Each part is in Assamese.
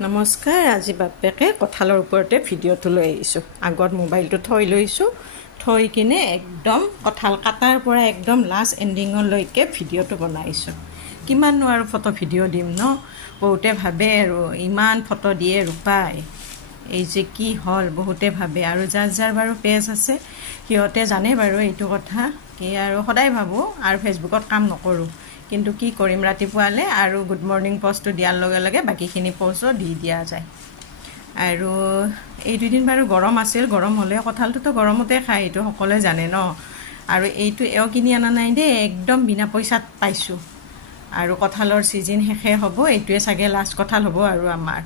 নমস্কাৰ। আজি বাপেকে কঁঠালৰ ওপৰতে ভিডিঅ'টো লৈ আহিছোঁ। আগত মোবাইলটো থৈ লৈছোঁ, থৈ কিনে একদম কঁঠাল কাটাৰ পৰা একদম লাষ্ট এণ্ডিঙলৈকে ভিডিঅ'টো বনাইছোঁ। কিমাননো আৰু ফটো ভিডিঅ' দিম ন? বহুতে ভাবে আৰু ইমান ফটো দিয়ে ৰূপাই, এই যে কি হ'ল বহুতে ভাবে। আৰু যাৰ যাৰ বাৰু পেজ আছে সিহঁতে জানে বাৰু এইটো কথা, কি আৰু সদায় ভাবোঁ আৰু ফেচবুকত কাম নকৰোঁ, কিন্তু কি কৰিম, ৰাতিপুৱালে আৰু গুড মৰ্ণিং পষ্টটো দিয়াৰ লগে লগে বাকীখিনি পষ্টো দি দিয়া যায়। আৰু এই দুদিন বাৰু গৰম আছিল, গৰম হ'লে কঁঠালটোতো গৰমতে খায়, এইটো সকলোৱে জানে ন। আৰু এইটো এও কিনি অনা নাই দেই, একদম বিনা পইচাত পাইছোঁ। আৰু কঁঠালৰ ছিজন শেষে হ'ব, এইটোৱে চাগে লাষ্ট কঁঠাল হ'ব আৰু আমাৰ।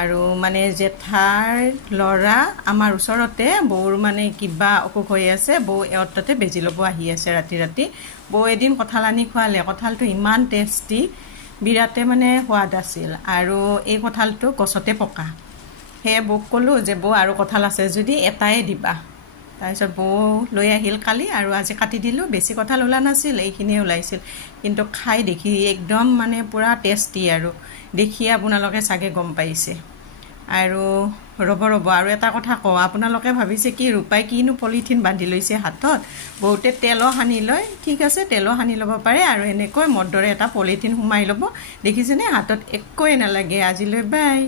আৰু মানে জেঠাৰ ল'ৰা আমাৰ ওচৰতে, বৌৰ মানে কিবা অসুখ হৈ আছে, বৌ এওঁৰ তাতে বেজি ল'ব আহি আছে ৰাতি ৰাতি। বৌ এদিন কঁঠাল আনি খোৱালে, কঁঠালটো ইমান টেষ্টি, বিৰাটে মানে সোৱাদ আছিল। আৰু এই কঁঠালটো গছতে পকা, সেয়ে বৌক ক'লোঁ যে বৌ আৰু কঁঠাল আছে যদি এটাই দিবা। তাৰপিছত বৌ লৈ আহিল কালি, আৰু আজি কাটি দিলোঁ। বেছি কঁঠাল ওলোৱা নাছিল, এইখিনিয়ে ওলাইছিল, কিন্তু খাই দেখি একদম মানে পূৰা টেষ্টি। আৰু দেখি আপোনালোকে চাগে গম পাইছে। আৰু ৰ'ব আৰু এটা কথা কওঁ, আপোনালোকে ভাবিছে কি ৰূপাই কিনো পলিথিন বান্ধি লৈছে হাতত। বহুতে তেলো সানি লয়, ঠিক আছে তেলো সানি ল'ব পাৰে, আৰু এনেকৈ মোৰ দৰে এটা পলিথিন সোমাই ল'ব। দেখিছেনে, হাতত একোৱে নালাগে। আজিলৈ বাই।